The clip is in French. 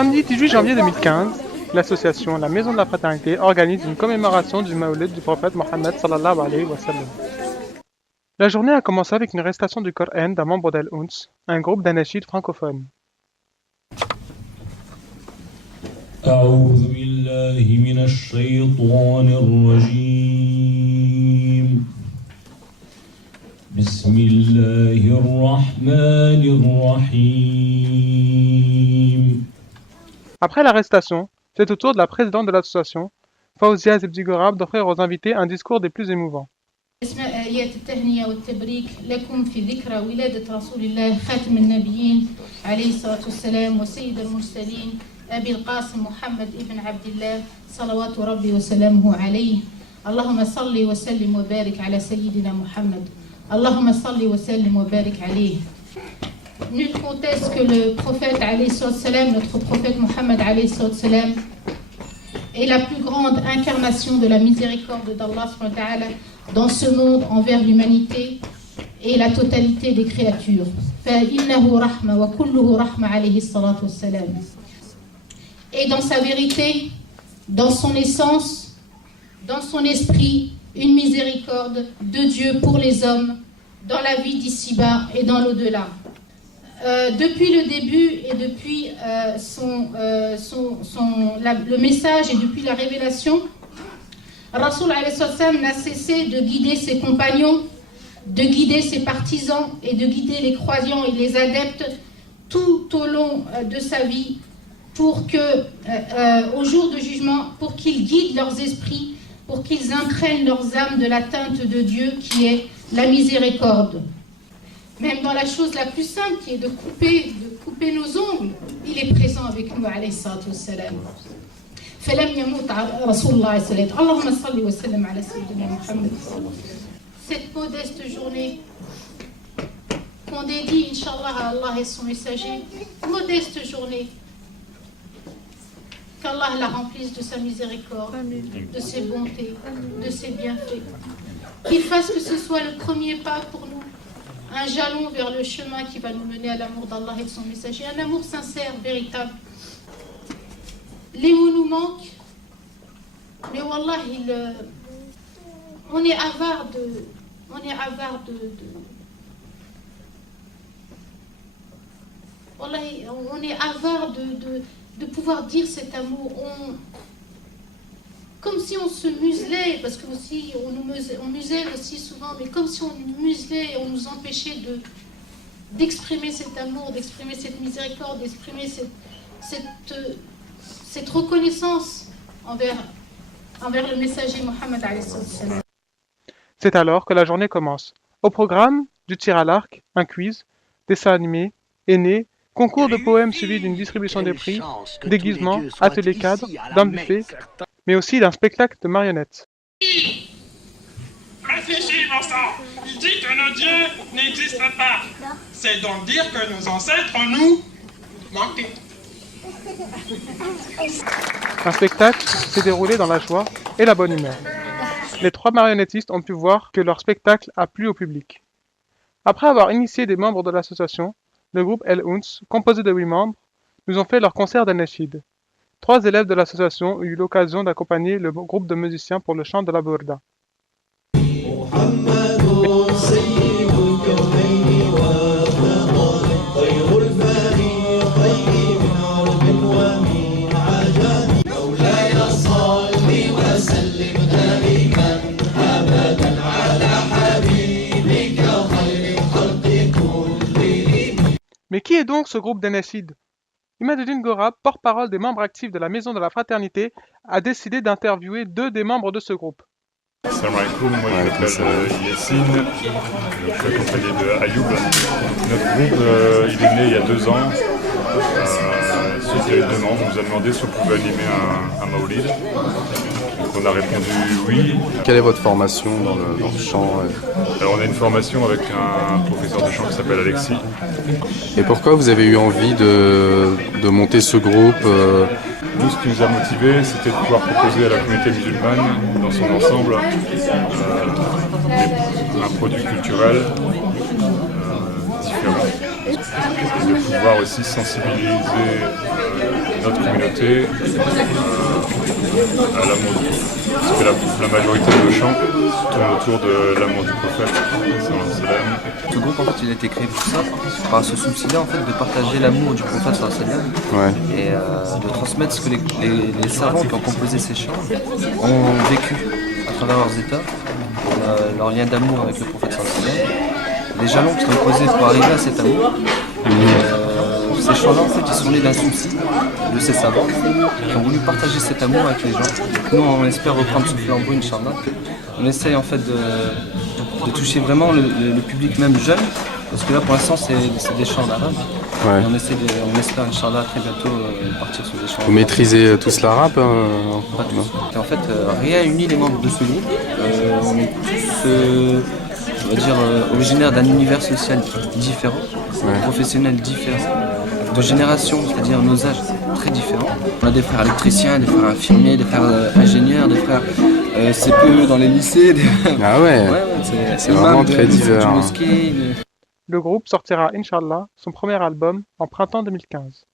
samedi 18 janvier 2015, l'association La Maison de la Fraternité organise une commémoration du Maoulid du prophète Mohammed sallallahu alayhi wa sallam. La journée a commencé avec une récitation du Coran d'un membre d'Al-Uns, un groupe d'anachid francophones. أعوذ بالله من الشيطان الرجيم بسم الله الرحمن الرحيم. Après la récitation, c'est au tour de la présidente de l'association, Faouzia Zebzigorab, d'offrir aux invités un discours des plus émouvants. أسماء آيات التهنئة والتبريك لكم في ذكرى ولادة رسول الله خاتم النبيين عليه الصلاة والسلام وسيد المرسلين أبي القاسم محمد ابن عبد الله صلوات ربي وسلامه عليه. اللهم صل وسلم وبارك على سيدنا محمد. اللهم صل وسلم وبارك عليه. Nul conteste que le prophète alayhi salam, notre prophète Mohammed alayhi salam, est la plus grande incarnation de la miséricorde d'Allah subhanahu wa ta'ala dans ce monde envers l'humanité et la totalité des créatures. فإنه رحمة وكله رحمة عليه الصلاة والسلام. Et dans sa vérité, dans son essence, dans son esprit, une miséricorde de Dieu pour les hommes, dans la vie d'ici-bas et dans l'au-delà. Depuis le début et depuis le message et depuis la révélation, Rasoul alayhi salam n'a cessé de guider ses compagnons, de guider ses partisans et de guider les croyants et les adeptes tout au long de sa vie pour que, au jour du jugement, pour qu'ils guident leurs esprits, pour qu'ils imprègnent leurs âmes de la teinte de Dieu qui est la miséricorde. Même dans la chose la plus simple qui est de couper nos ongles, il est présent avec nous alayhi salatu wassalam. فلم يموت رسول الله صلى الله عليه وسلم اللهم صل وسلم على سيدنا محمد. Cette modeste journée qu'on dédie Inch'Allah à Allah et son messager, modeste journée, qu'Allah la remplisse de sa miséricorde, de ses bontés, de ses bienfaits, qu'il fasse que ce soit le premier pas pour nous, un jalon vers le chemin qui va nous mener à l'amour d'Allah et de son messager, un amour sincère, véritable. Les mots nous manquent, mais wallah, on est avare de pouvoir dire cet amour. Comme si on se muselait, parce que aussi on muselle aussi souvent, mais comme si on nous muselait et on nous empêchait d'exprimer cet amour, d'exprimer cette miséricorde, d'exprimer cette reconnaissance envers le messager Mohammed alayhi salam. C'est alors que la journée commence. Au programme, du tir à l'arc, un quiz, dessins animés, aînés, concours de poèmes suivi d'une distribution des prix, déguisements, ateliers cadres, d'un buffet, mais aussi d'un spectacle de marionnettes. Réfléchis, mon sang. Il dit que nos dieux n'existent pas. C'est donc dire que nos ancêtres nous manquaient. Un spectacle s'est déroulé dans la joie et la bonne humeur. Les trois marionnettistes ont pu voir que leur spectacle a plu au public. Après avoir initié des membres de l'association, le groupe Al-Uns, composé de 8 membres, nous ont fait leur concert d'anachid. 3 élèves de l'association ont eu l'occasion d'accompagner le groupe de musiciens pour le chant de la Bourda. Mais qui est donc ce groupe d'anachid? Imaduddin Gorab, porte-parole des membres actifs de la Maison de la Fraternité, a décidé d'interviewer 2 des membres de ce groupe. Salam alaikum, moi je m'appelle Yassine, je suis accompagné de Ayoub. Notre groupe il est né il y a 2 ans, suite à une demande, on nous a demandé si on pouvait animer un Maoulid. Donc on a répondu oui. Quelle est votre formation dans le chant? Alors on a une formation avec un professeur de chant qui s'appelle Alexis. Et pourquoi vous avez eu envie de monter ce groupe? Nous, ce qui nous a motivés, c'était de pouvoir proposer à la communauté musulmane, dans son ensemble, un produit culturel différents et de pouvoir aussi sensibiliser notre communauté à l'amour du prophète. Parce que la majorité de nos chants tournent autour de l'amour du prophète. Ce groupe en fait il a été créé pour ça, par ce souci-là en fait de partager l'amour du prophète Ouais. et de transmettre ce que les savants qui ont composé ces chants ont vécu à travers leurs états, leur lien d'amour avec le prophète sallallahu, les jalons qui sont posés pour arriver à cet amour. Ces chants-là en fait ils sont nés d'un souci de ces savants qui ont voulu partager cet amour avec les gens. Nous on espère reprendre ce flambeau Inch'Allah. On essaye en fait de toucher vraiment le public même jeune, parce que là pour l'instant c'est des chants d'arabe. Ouais. On espère Inch'Allah très bientôt partir sur des chants. Vous maîtrisez tous l'arabe Pas tous. Et en fait rien unit les membres de ce groupe. On est tous on va dire originaires d'un univers social différent, professionnel différent, de génération, c'est-à-dire nos âges très différents. On a des frères électriciens, des frères infirmiers, des frères ingénieurs, des frères CPE dans les lycées. Ah ouais, c'est vraiment très divers. Le groupe sortira, Inch'Allah, son premier album en printemps 2015.